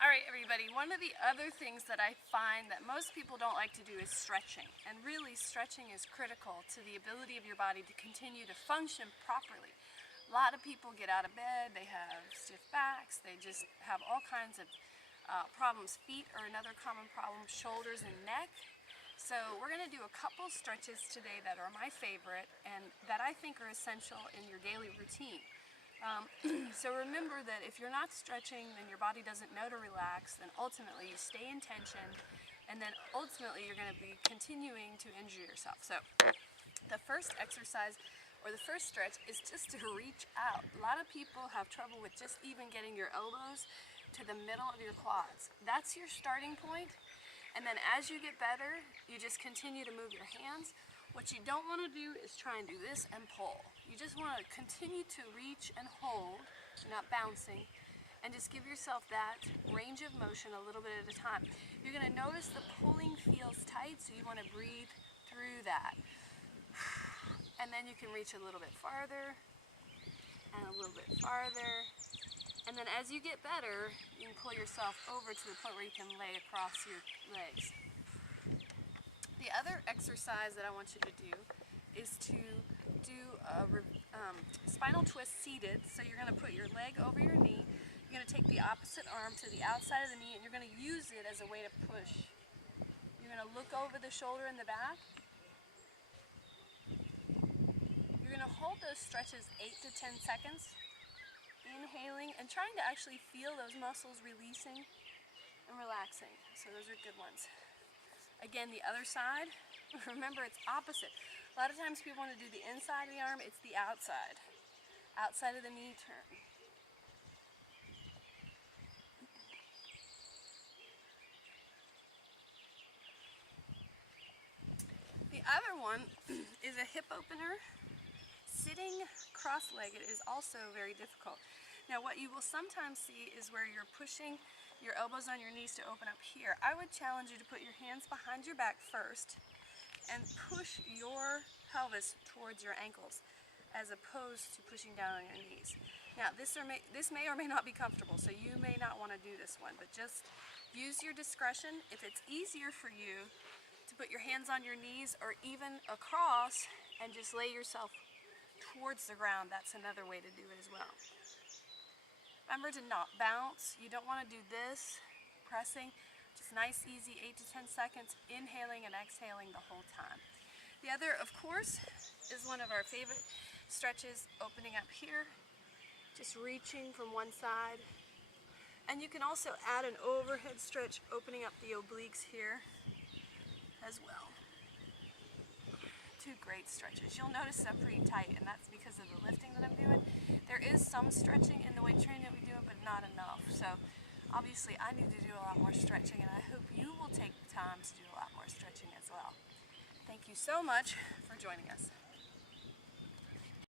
Alright everybody, one of the other things that I find that most people don't like to do is stretching. And really stretching is critical to the ability of your body to continue to function properly. A lot of people get out of bed, they have stiff backs, they just have all kinds of problems. Feet are another common problem, shoulders and neck. So we're going to do a couple stretches today that are my favorite and that I think are essential in your daily routine. So remember that if you're not stretching, then your body doesn't know to relax, then ultimately you stay in tension, and then ultimately you're going to be continuing to injure yourself. So the first exercise or the first stretch is just to reach out. A lot of people have trouble with just even getting your elbows to the middle of your quads. That's your starting point, and then as you get better, you just continue to move your hands. What you don't want to do is try and do this and pull. You just want to continue to reach and hold, not bouncing, and just give yourself that range of motion a little bit at a time. You're going to notice the pulling feels tight, so you want to breathe through that. And then you can reach a little bit farther, and a little bit farther. And then as you get better, you can pull yourself over to the point where you can lay across your legs. The other exercise that I want you to do is to do a spinal twist seated. So you're going to put your leg over your knee, you're going to take the opposite arm to the outside of the knee, and you're going to use it as a way to push. You're going to look over the shoulder and the back. You're going to hold those stretches 8 to 10 seconds, inhaling and trying to actually feel those muscles releasing and relaxing. So those are good ones. Again, the other side, remember it's opposite. A lot of times people want to do the inside of the arm, it's the outside. Outside of the knee turn. The other one is a hip opener. Sitting cross-legged is also very difficult. Now what you will sometimes see is where you're pushing your elbows on your knees to open up here. I would challenge you to put your hands behind your back first and push your pelvis towards your ankles as opposed to pushing down on your knees. Now this may or may not be comfortable, so you may not want to do this one, but just use your discretion. If it's easier for you to put your hands on your knees or even across and just lay yourself towards the ground, that's another way to do it as well. Remember to not bounce. You don't want to do this, pressing. Just nice, easy 8 to 10 seconds, inhaling and exhaling the whole time. The other, of course, is one of our favorite stretches, opening up here, just reaching from one side. And you can also add an overhead stretch, opening up the obliques here as well. Two great stretches. You'll notice I'm pretty tight, and that's because of the lifting that I'm doing. There is some stretching in the weight training that we do, but not enough. So obviously I need to do a lot more stretching, and I hope you will take the time to do a lot more stretching as well. Thank you so much for joining us.